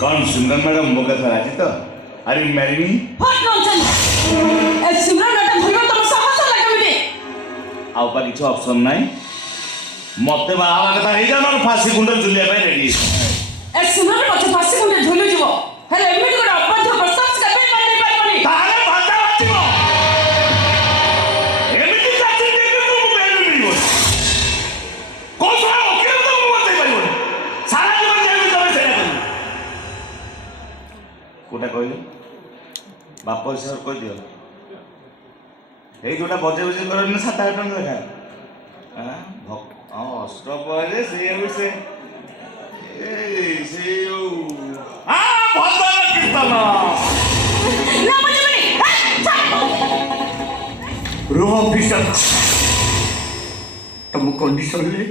कौन सुंदर मैडम मो कथा राजी तो are you marry me What nonsense! ए सिमरन नाटक भइबो तम साहस लागे मिटे आउ पा किछ ऑप्शन नाही मते बाबा कथा हे जा फांसी गुंड झुलिया पाई रेडी ए सिमरन मते फांसी मुंडे झुलु जिवो हेले एमिति गोटे अपराध प्रशंस करबे माने पाइबनी ताले भाषा बाचिबो एमिति चाची देखि तू बेलु मिलिबो कोसा ओके तो मु बते पाइबो सारा जीवन जाई तमे सेना करू कोटा कहले बाप सर कह दियो এই जोटा बजे बजे करन 7-8 टन লেখা हां অষ্টপরে সে এই সেও ভদ্র কীর্তন না বুঝিবনি रोह ऑफिसर तुम कंडीशन ले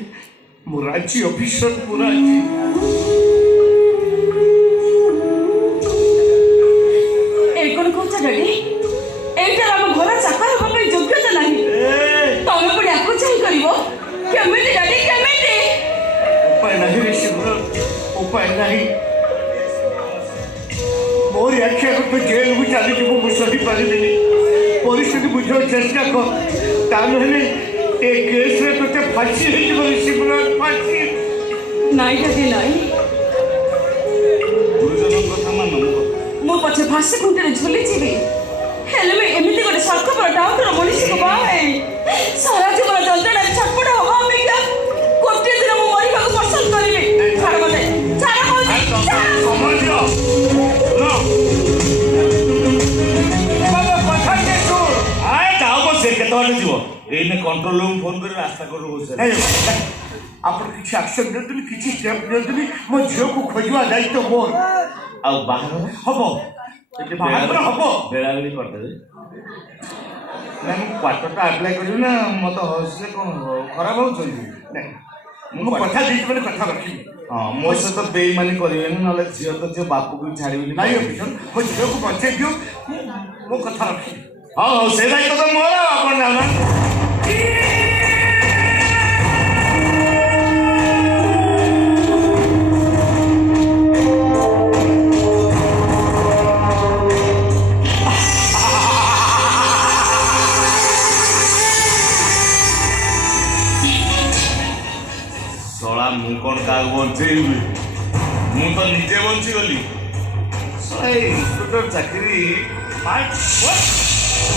मुराजी ऑफिसर मुराजी ए कोन कोचा डडी एटा हम घर चाकर होबे योग्यता नाही तमे पडी आको चाहि करिवो केमिति डडी केमिति उपाय नहीं रे सिमरन उपाय नहीं मोर आख्या तो जेल को चली जीव मु सही पारिबिनी परिस्थिति बुझो चेष्टा कर तानले ए केस रे तो फांसी हे जीव सिमरन फांसी नाही डडी नाही गुरुजन कथा मान मो पछे फांसी खुंटे झुली जीवी हेले में एमिति गोटे सर्क पर डाउन मनीष को बाहे सारा जीवन जंतुना छटपट हो हम क्या कोटे दिन मो मरी को पसंद करिवे छाड़ मते छाड़ हो समझ लो नो बाबा पछा के तू आए जाओ बस से केतो आटे जीव एने कंट्रोल रूम फोन कर रास्ता करू बस नहीं आपण किसी एक्शन नहीं किसी स्टेप नहीं मो झियो को खोजवा जाई तो मोर आ बाहर हबो बाहर हबो बेला बेली कर दे ना मु क्वार्टरटा अप्लाई करियो ना मत हसले कोन खराब हो चली नहीं मो कथा देख मैंने कथा रखी हां मो से तो बेईमानी करिवे ना नले झियो तो जे बापू को छाड़ीबी नहीं ऑफिसर मो झियो को बचे दियो मो कथा रखी हां हां से दायित्व तो मोर अपन ना मु कौन का बंचेबी मु तो निजे बंची गली इंस्पेक्टर चाकरी